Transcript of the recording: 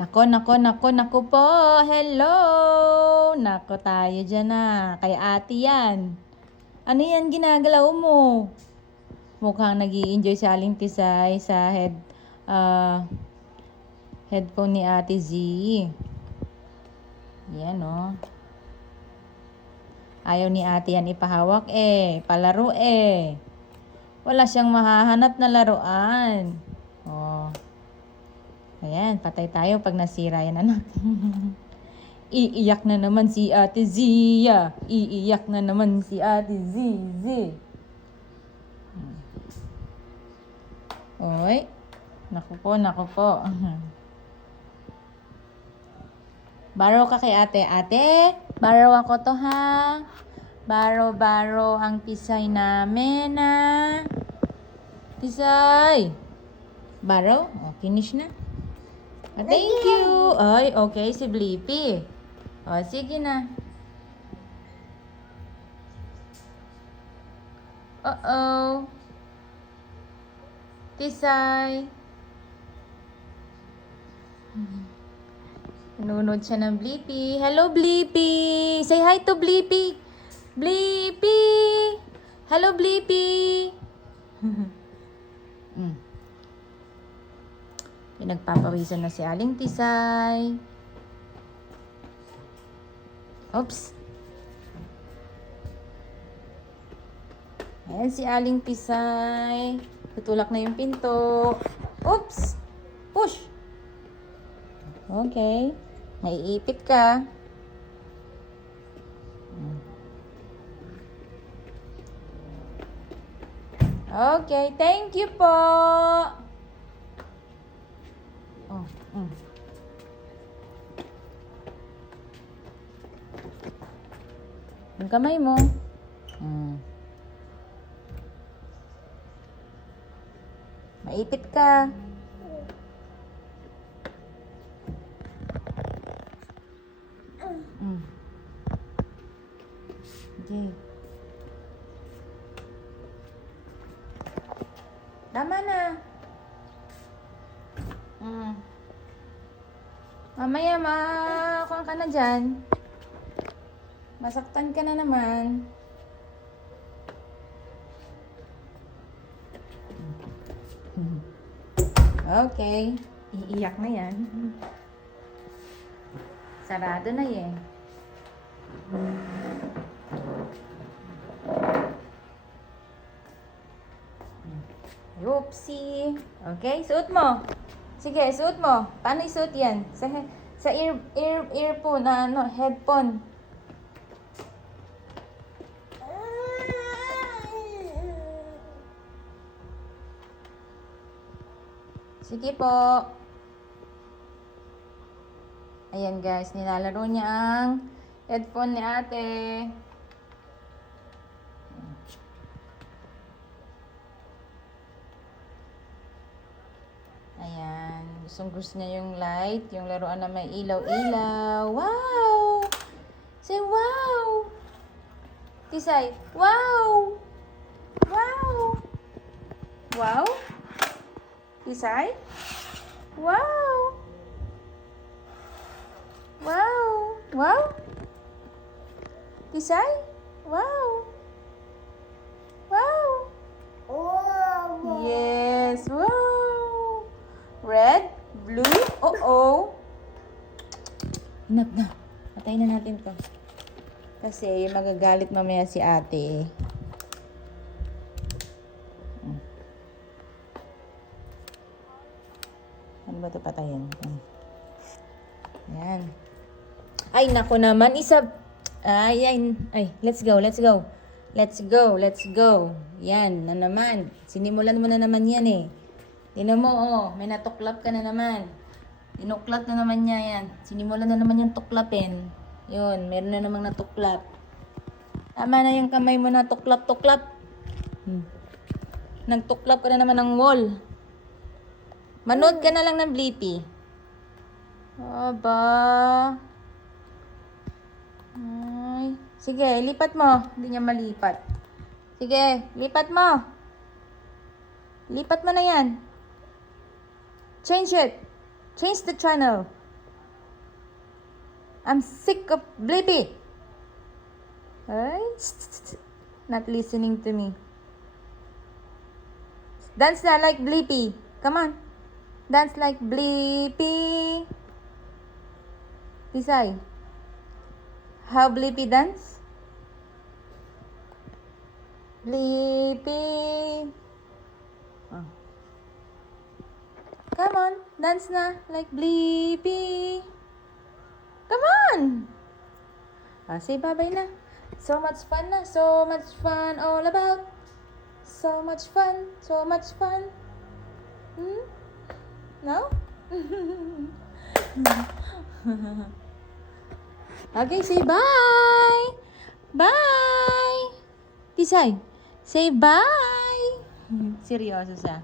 Nako, nako, nako, nako po. Hello! Nako tayo dyan na. Kay ate yan. Ano yan ginagalaw mo? Mukhang nag-i-enjoy si Aling Tisay sa headphone ni Ate Z. Yan oh. Ayaw ni ate yan ipahawak palaro Wala siyang mahahanap na laruan. Oh. Ayan, patay tayo pag nasira yan, anak. Iiyak na naman si Ate Zia. Iiyak na naman si Ate Zizi. Oy. Naku po, naku po. Baro ka kay ate. Ate, baro ako to ha. Baro ang Tisay namin ha. Tisay. Baro? Oh, finish na. Oh, thank you. Ay, okay si Blippi. Oh, sige na. Uh-oh. Tisay. Nunod siya ng Blippi. Hello, Blippi. Say hi to Blippi. Blippi. Hello, Blippi. Pinagpapawisan na si Aling Tisay. Oops. Ayan si Aling Tisay. Tutulak na yung pinto. Oops. Push. Okay. Maiipit ka. Okay. Thank you po. Oh, Yung kamay mo. Maipit ka. Okay. Tama na. Mamaya kuhaan ka na dyan. Masaktan ka na naman. Okay. Iiyak na yan. Sarado na yan. Oopsie. Okay, suot mo. Sige, suot mo. Paano isuot yan? Sa earphone, headphone. Sige po. Ayan guys, nilalaro niya ang headphone ni ate. Ayan, gusto niya yung light, yung laruan na may ilaw-ilaw. Wow! Say wow! Tisay, wow! Wow! Wow! Tisay? Wow! Wow! Wow! Tisay? Wow! Wow! Yes! Wow! Red? Blue? Uh-oh! Enough na. Patayin na natin to. Kasi magagalit mamaya si ate. Ano ba ito patayin? Ayan. Ay, naku naman. Ay, let's go. Let's go. Yan, na naman. Sinimulan mo na naman yan eh. Tingnan mo, may natuklap ka na naman. Tinuklat na naman niya yan. Sinimulan na naman yung tuklapin. Yun, meron na namang natuklap. Tama na yung kamay mo na tuklap. Nagtuklap ka na naman ng wall. Manood ka na lang ng Blippi. Aba. Ay. Sige, lipat mo. Hindi niya malipat. Sige, lipat mo. Lipat mo na yan. Change it. Change the channel. I'm sick of Blippi. Alright? Not listening to me. Dance na like Blippi. Come on. Dance like Blippi. Tisay. How Blippi dance? Blippi. Oh. Come on. Dance na like Blippi. Come on. Say bye-bye na. So much fun na. So much fun all about. So much fun. So much fun. No? Okay, say bye. Bye. Tisay, say bye. Seryoso siya.